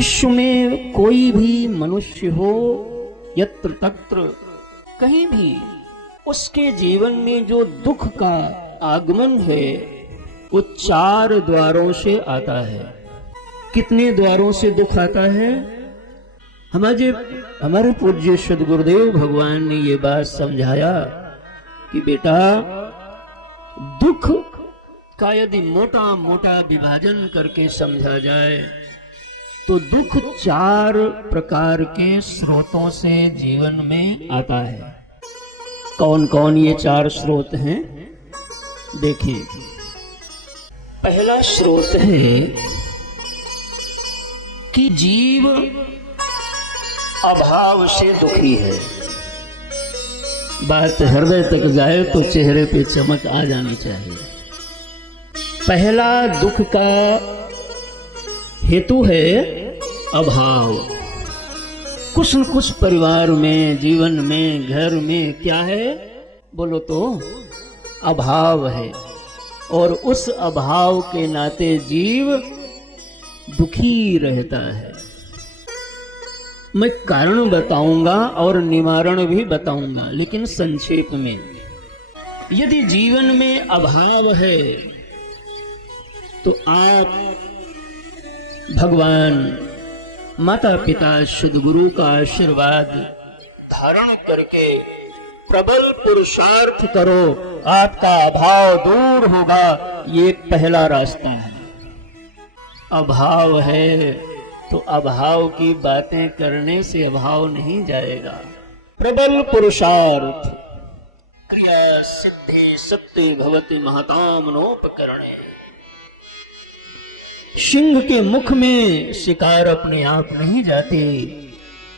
विश्व में कोई भी मनुष्य हो, यत्र तत्र कहीं भी, उसके जीवन में जो दुख का आगमन है वो 4 द्वारों से आता है। कितने द्वारों से दुख आता है? हमारे पूज्य सद्गुरुदेव भगवान ने ये बात समझाया कि बेटा, दुख का यदि मोटा मोटा विभाजन करके समझा जाए तो दुख 4 प्रकार के स्रोतों से जीवन में आता है। कौन कौन ये 4 स्रोत हैं? देखिए, पहला स्रोत है कि जीव अभाव से दुखी है। बात हृदय तक जाए तो चेहरे पे चमक आ जानी चाहिए। पहला दुख का हेतु है अभाव। कुछ न कुछ परिवार में, जीवन में, घर में क्या है बोलो तो अभाव है, और उस अभाव के नाते जीव दुखी रहता है। मैं कारण बताऊंगा और निवारण भी बताऊंगा, लेकिन संक्षेप में। यदि जीवन में अभाव है तो आप भगवान, माता पिता, सद्गुरु का आशीर्वाद धारण करके प्रबल पुरुषार्थ करो, आपका अभाव दूर होगा। ये पहला रास्ता है। अभाव है तो अभाव की बातें करने से अभाव नहीं जाएगा। प्रबल पुरुषार्थ, क्रिया सिद्धि सत्य भवति महताम नोपकरणे। सिंह के मुख में शिकार अपने आप नहीं जाते,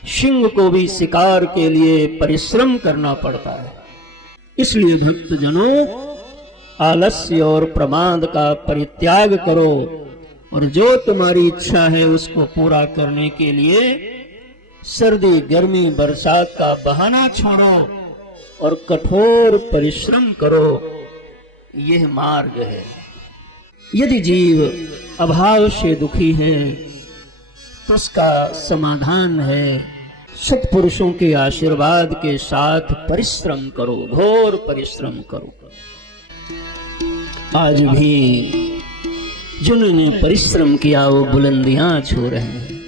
सिंह को भी शिकार के लिए परिश्रम करना पड़ता है। इसलिए भक्तजनों, आलस्य और प्रमाद का परित्याग करो, और जो तुम्हारी इच्छा है उसको पूरा करने के लिए सर्दी, गर्मी, बरसात का बहाना छोड़ो और कठोर परिश्रम करो। यह मार्ग है। यदि जीव अभाव से दुखी है तो उसका समाधान है सत्पुरुषों के आशीर्वाद के साथ परिश्रम करो, घोर परिश्रम करो। आज भी जिन्होंने परिश्रम किया वो बुलंदियां छू रहे हैं।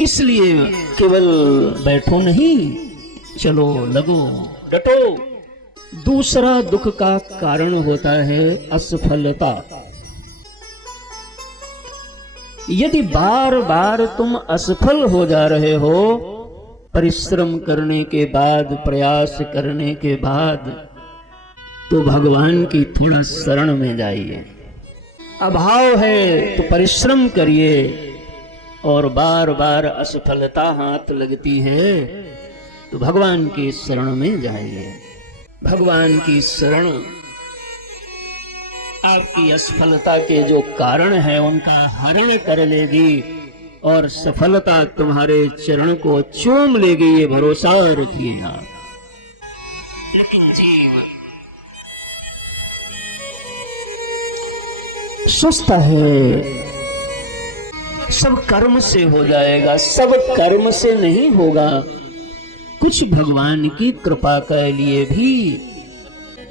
इसलिए केवल बैठो नहीं, चलो, लगो, डटो। दूसरा दुख का कारण होता है असफलता। यदि बार बार तुम असफल हो जा रहे हो, परिश्रम करने के बाद, प्रयास करने के बाद, तो भगवान की थोड़ा शरण में जाइए। अभाव है तो परिश्रम करिए, और बार बार असफलता हाथ लगती है तो भगवान की शरण में जाइए। भगवान की शरण आपकी असफलता के जो कारण है उनका हरण कर लेगी, और सफलता तुम्हारे चरण को चूम लेगी, ये भरोसा रखिए आप। लेकिन जीव सुस्त है, सब कर्म से हो जाएगा, सब कर्म से नहीं होगा। कुछ भगवान की कृपा के लिए भी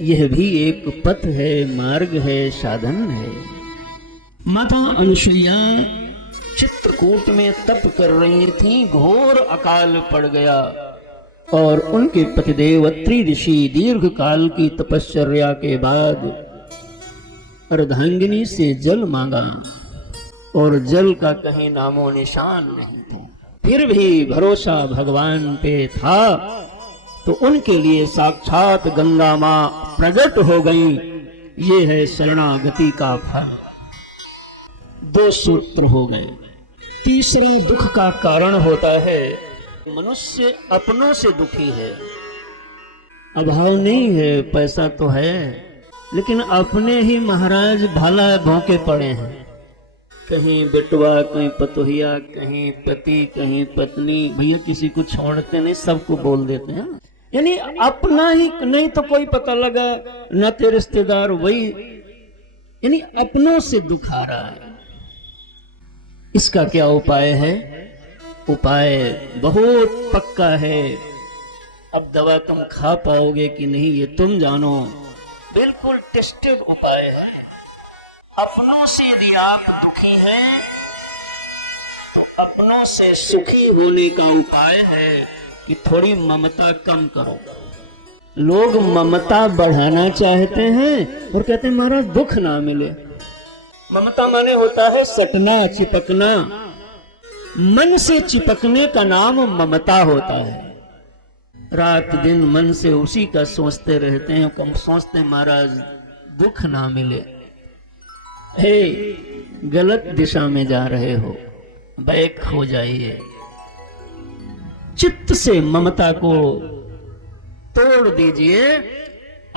यह भी एक पथ है, मार्ग है, साधन है। माता अनुसुईया चित्रकूट में तप कर रही थी, घोर अकाल पड़ गया, और उनके पतिदेव अत्रि ऋषि दीर्घ काल की तपश्चर्या के बाद अर्धांगिनी से जल मांगा, और जल का कहीं नामो निशान नहीं था। फिर भी भरोसा भगवान पे था, तो उनके लिए साक्षात गंगा मां प्रकट हो गई। ये है शरणागति का फल। 2 सूत्र हो गए। तीसरा दुख का कारण होता है मनुष्य अपनों से दुखी है। अभाव नहीं है, पैसा तो है, लेकिन अपने ही महाराज भाला भौंके पड़े हैं। कहीं बेटवा, कहीं पतोहिया, कहीं पति, कहीं पत्नी। भैया किसी को छोड़ते नहीं, सबको बोल देते हैं। यानी अपना ही नहीं तो कोई पता लगा न ते रिश्तेदार, वही यानी अपनों से दुख आ रहा है। इसका क्या उपाय है? उपाय बहुत पक्का है। अब दवा तुम खा पाओगे कि नहीं ये तुम जानो। बिल्कुल टेस्टेड उपाय है। अपनों से यदि आप दुखी हैं तो अपनों से सुखी होने का उपाय है कि थोड़ी ममता कम करो। लोग ममता बढ़ाना चाहते हैं और कहते हैं महाराज दुख ना मिले। ममता माने होता है सटना, चिपकना। मन से चिपकने का नाम ममता होता है। रात दिन मन से उसी का सोचते रहते हैं। कम सोचते हैं महाराज दुख ना मिले। हे, गलत दिशा में जा रहे हो, बैक हो जाइए। चित्त से ममता को तोड़ दीजिए।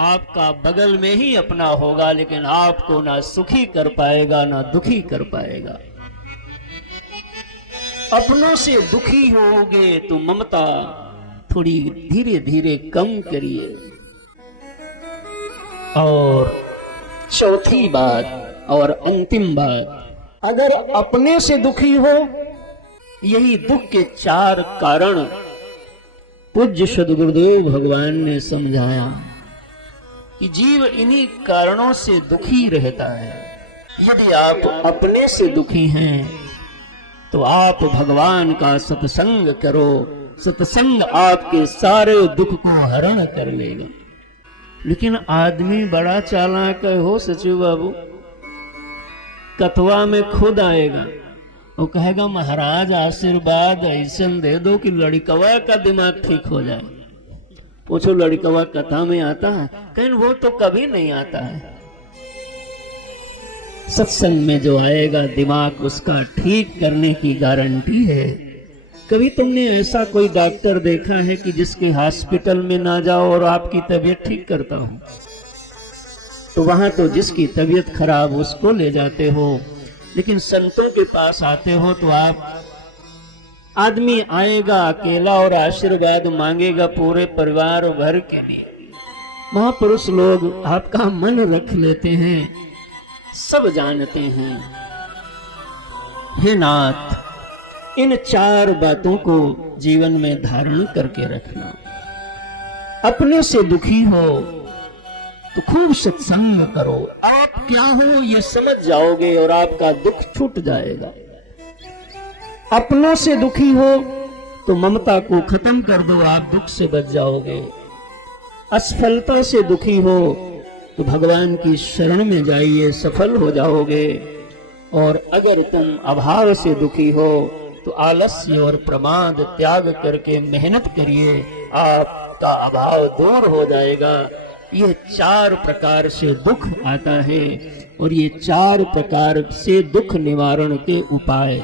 आपका बगल में ही अपना होगा, लेकिन आपको ना सुखी कर पाएगा ना दुखी कर पाएगा। अपनों से दुखी होगे तो ममता थोड़ी धीरे धीरे कम करिए। और चौथी बात और अंतिम बात, अगर अपने से दुखी हो, यही दुख के 4 कारण पूज्य सद्गुरुदेव भगवान ने समझाया कि जीव इन्हीं कारणों से दुखी रहता है। यदि आप अपने से दुखी हैं तो आप भगवान का सत्संग करो। सत्संग आपके सारे दुख को हरण कर लेगा। लेकिन आदमी बड़ा चालाक है हो सचिव बाबू। कथवा में खुद आएगा, वो कहेगा महाराज आशीर्वाद ऐसा दे दो कि लड़कवा का दिमाग ठीक हो जाए। पूछो लड़कवा कथा में आता है? कहीं वो तो कभी नहीं आता है। सत्संग में जो आएगा दिमाग उसका ठीक करने की गारंटी है। कभी तुमने ऐसा कोई डॉक्टर देखा है कि जिसके हॉस्पिटल में ना जाओ और आपकी तबीयत ठीक करता हूं? तो वहां तो जिसकी तबीयत खराब उसको ले जाते हो, लेकिन संतों के पास आते हो तो आप आदमी आएगा अकेला और आशीर्वाद मांगेगा पूरे परिवार भर के लिए। महापुरुष लोग आपका मन रख लेते हैं, सब जानते हैं। हे नाथ, इन 4 बातों को जीवन में धारण करके रखना। अपने से दुखी हो तो खूब सत्संग करो। आप क्या हो ये समझ जाओगे और आपका दुख छूट जाएगा। अपनों से दुखी हो तो ममता को खत्म कर दो, आप दुख से बच जाओगे। असफलता से दुखी हो तो भगवान की शरण में जाइए, सफल हो जाओगे। और अगर तुम अभाव से दुखी हो तो आलस्य और प्रमाद त्याग करके मेहनत करिए, आपका अभाव दूर हो जाएगा। ये 4 प्रकार से दुख आता है और ये 4 प्रकार से दुख निवारण के उपाय